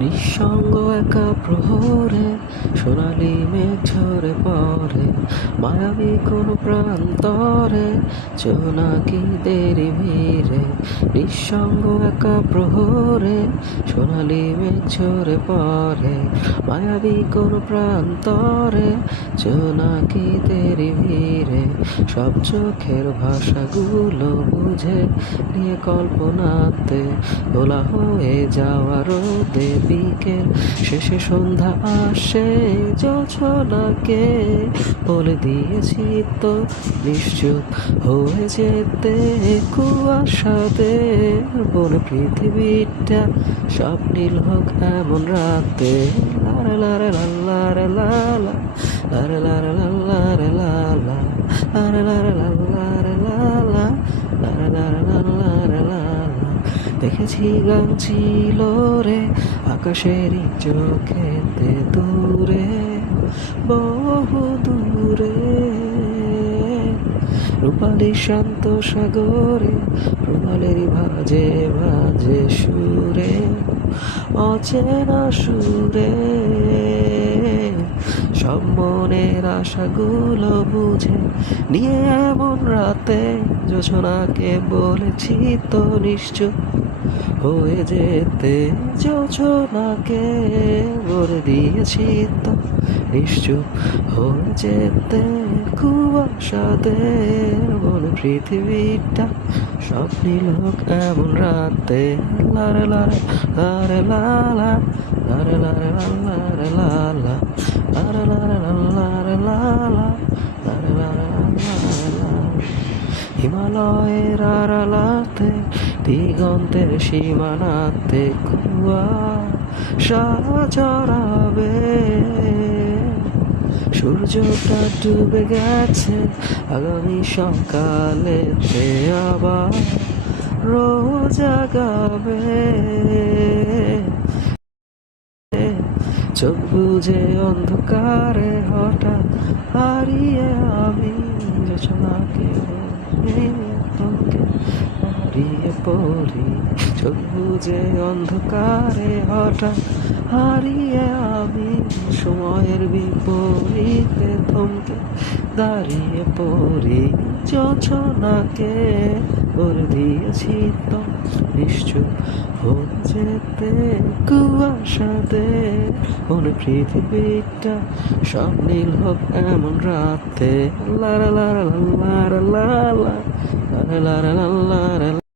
নিঃসঙ্গ একা প্রহরে সোনালি মেঘ ঝরে পড়ে, মায়াবী কোন প্রান্তরে জোনাকি দেরি ভিড়ে। নিঃসঙ্গ একা প্রহরে সোনালি মেঘ ঝরে পড়ে, মায়াবী কোন প্রান্তরে জোনাকি দেরি ভিড়ে। সব চোখের ভাষাগুলো বুঝে নিয়ে কল্পনাতে দোলা হয়ে যাওয়া রোদে বিকেল শেষে সন্ধ্যা আসে। জোছনাকে বলে দিয়েছি তো নিশ্চুপ হয়ে যেতে, কুয়াশাতে বলে পৃথিবীটা সব নীল হোক এমন রাতে। লারে লারে লারে লালা, লারে লারে লারে লালা, লারে লারে লারে লালা, লারে লারে লারে লালা। দেখেছি গান ছিল রে আকাশেরই চোখেতে দূরে, বহু দূরে। রূপালি শান্ত সাগরে প্রবালেরই ভাজে ভাজে সুরে, অচেনা সুরে। সব মনের আশাগুলো বুঝে নিয়ে এমন রাতে জোছনাকে বলেছি তো নিশ্চুপ হয়ে যেতে। জোছনাকে বলে দিয়েছি তো নিশ্চুপ হয়ে যেতে, কুয়াশাতে বলে পৃথিবীটা সব নীল হোক এমন রাতে। লারে লারে লারে লালা, লারে লারে লারে লালা, লারে লারে লারে লালা, লারে লারে লারে লালা। হিমালয়ের আড়ালাতে দিগন্তের সীমানাতে কুয়াশা জড়াবে। সূর্যটা ডুবে গেছে আগামী সকালেতে আবার রোজ জাগাবে। চোখ বুঝে অন্ধকারে হঠাৎ হারিয়ে আমি রচনাকে তোকে হারিয়ে পড়ি। চোখ বুঝে অন্ধকারে হঠাৎ হারিয়ে আমি সময়ের বিপরীতে থমকে দাঁড়িয়ে পড়ি। যোছনাকে বলে দিয়েছি তো নিশ্চুপ হয়ে যেতে, কুয়াশাতে মনে পৃথিবীটা সব নীল হোক এমন রাতে। লারা লারা লারা লারা লারা লারা লারা লারা।